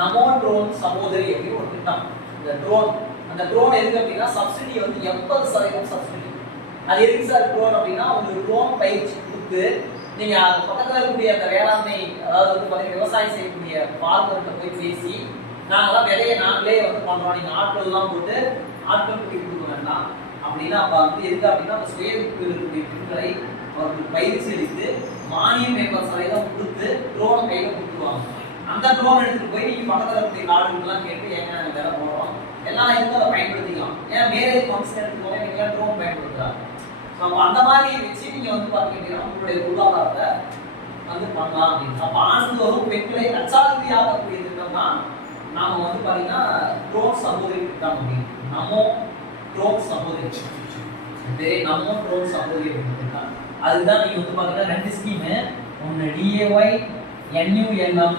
நமோ drone சகோதரி அப்படின்னு ஒரு திட்டம். இந்த ட்ரோன், அந்த ட்ரோன் எதுக்கு அப்படின்னா சப்சிடி வந்து 80% சப்சிடி. அது எதுக்கு சார் ட்ரோன் அப்படின்னா உங்களுக்கு ட்ரோன் பயிற்சி கொடுத்து நீங்க அது பக்கத்துல இருக்கக்கூடிய அந்த வேளாண்மை, அதாவது வந்து பாத்தீங்கன்னா விவசாயம் செய்யக்கூடிய பார்மர்கிட்ட போய் பேசி நாங்களாம் விதையை நாங்களே வந்து பண்றோம், நீங்க ஆட்கள் எல்லாம் போட்டு ஆட்கள் கூட்டி கொடுக்க வேண்டாம் அப்படின்னா அப்ப வந்து எதுக்கு அப்படின்னா அந்த சுய இருக்கக்கூடிய பெண்களை அவர்களுக்கு பயிற்சி அளித்து மானியம் 80% கொடுத்து ட்ரோன் கையில கொடுத்துருவாங்க. அந்த ட்ரோன் எடுத்துட்டு போய் நீங்க பக்கத்துல இருக்கக்கூடிய நாடுகள்லாம் கேட்டு ஏங்க நாங்க விதை போடுறோம் எல்லாம் எடுத்து அதை பயன்படுத்திக்கலாம். ஏன் மேரேஜ் ஃபங்க்ஷன் எடுத்துக்கோங்க, நீங்க ட்ரோன் பயன்படுத்துறாங்க. அப்ப அந்த மாதிரி வச்சு நீங்க வந்து பாத்தீங்கன்னா உங்களுடைய பொருளாதாரத்தை வந்து பண்ணலாம் அப்படின்னு. அப்ப ஆண்டுதோறும் பெண்களை லட்சாதிபதியாகக்கூடிய திட்டம் தான் நாம வந்து பாத்தீங்கன்னா ட்ரோன் சகோதரி திட்டம் அப்படின்னு. நமோ ட்ரோன் சகோதரி, நமோ ட்ரோன் சகோதரி திட்டம். அதுதான் நீங்க வந்து பாத்தீங்கன்னா 2 ஸ்கீமு, ஒன்னு DAY NULM